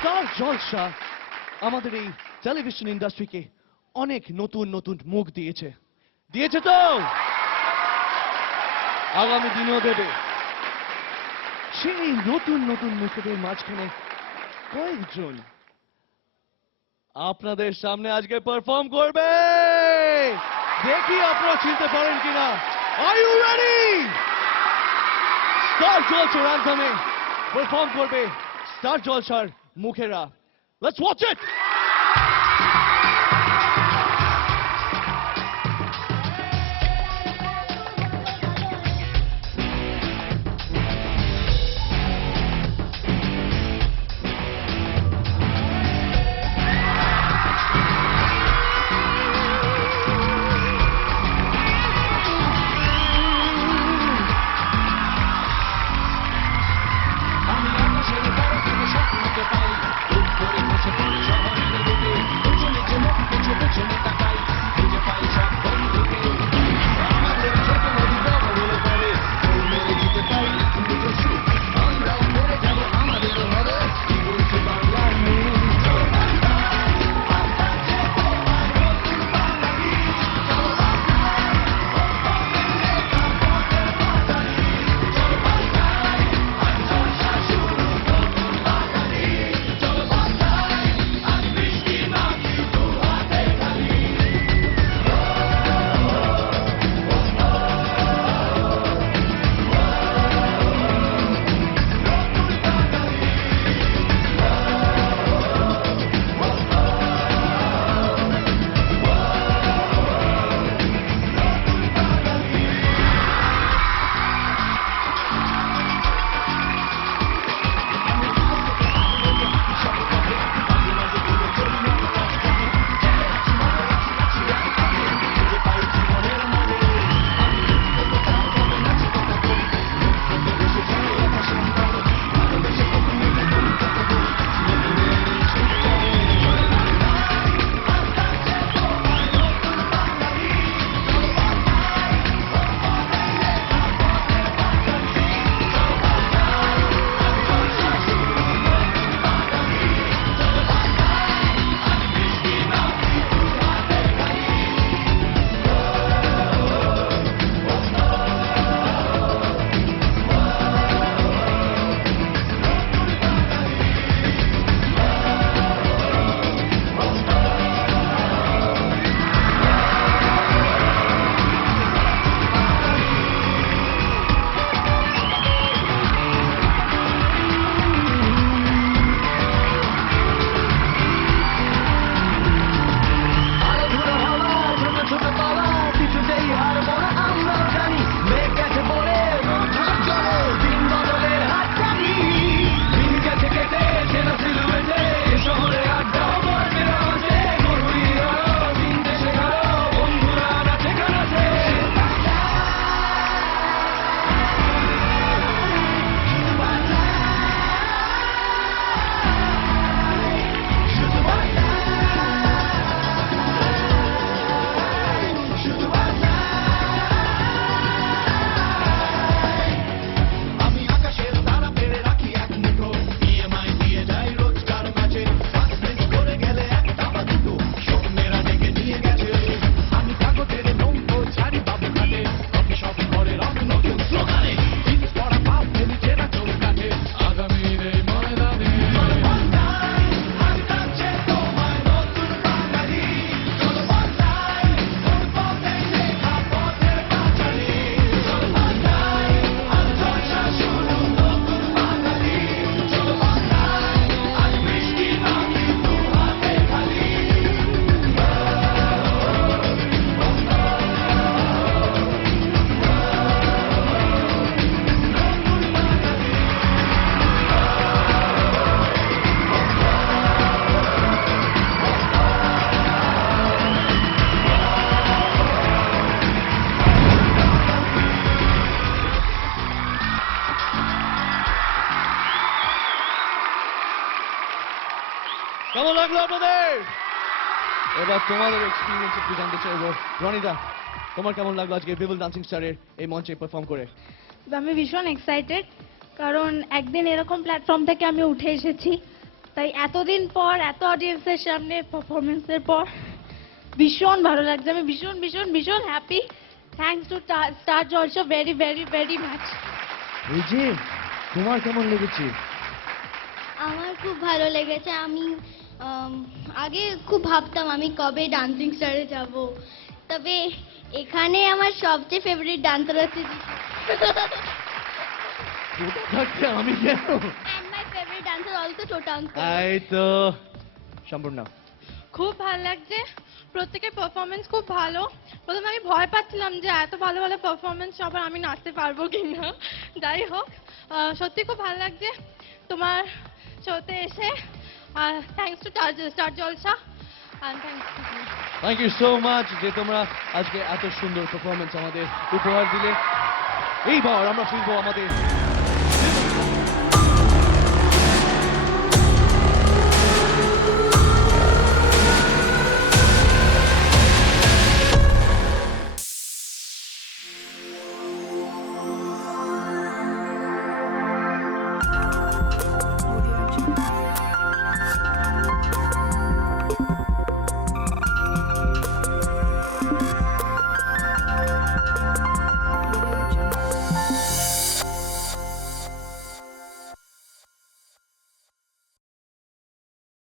Star জলসা আমাদের এই television ইন্ডাস্ট্রিকে অনেক নতুন নতুন মুখ দিয়েছে দিয়েছে তো আগামী দিনও দেবে সেই নতুন নতুন মুখদের মাঝখানে কয়েকজন আপনাদের সামনে আজকে পারফর্ম করবে দেখি আপনারা চিনতে পারেন কিনা আর ইউ রেডি স্টার জলসার অ্যান্থমে পারফর্ম করবে স্টার জলসার মুখেরা লেটস ওয়াচ ইট কেমন লাগলো আপনাদের এবার তোমাদের এক্সপেরিয়েন্স একটু জানতে চাইবো রনিদা তোমার কেমন লাগলো আজকে বিবল ডান্সিং স্টারের এই মঞ্চে পারফর্ম করে আমি ভীষণ এক্সাইটেড কারণ একদিন এরকম প্ল্যাটফর্ম থেকে আমি উঠে এসেছি তাই এতদিন পর এত অডিয়েন্সের সামনে পারফরমেন্সের পর ভীষণ ভালো লাগছে, আমি ভীষণ ভীষণ ভীষণ happy. Thanks to Star Jalsha very very very much. এই যে তোমার কেমন লেগেছে? আমার খুব ভালো লেগেছে। আমি আগে খুব ভাবতাম আমি কবে ডান্সিং স্টারে যাব, তবে এখানে আমার সবচেয়ে ফেভারিট ডান্সার হচ্ছে ওটা থাকতে আমি কেন? And my favourite dancer also টোটাঙ্ক। এই তো সম্পূর্ণ। খুব ভালো লাগছে, প্রত্যেকের পারফরমেন্স খুব ভালো। প্রথমে আমি ভয় পাচ্ছিলাম যে এত ভালো ভালো পারফরমেন্স সবার আমি নাচতে পারবো কিনা। যাই হোক, সত্যি খুব ভালো লাগছে তোমার শোতে এসে। আর thanks to Star Jalsha and thanks to thank you so much যে তোমরা আজকে এত সুন্দর পারফরমেন্স আমাদের উপহার দিলে। এইবার আমরা ফিরবো আমাদের